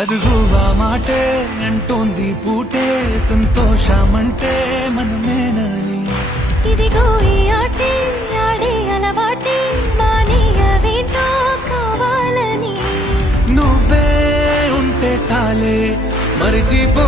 అదుగు ఆ మాటే అంటోంది పూటే సంతోషమంటే మనమేనని. ఇదిగో ఈ ఆటే ఆడే అలవాటే మానేయవేంటో కావాలని. నువ్వే ఉంటే చాలే మరిచిపో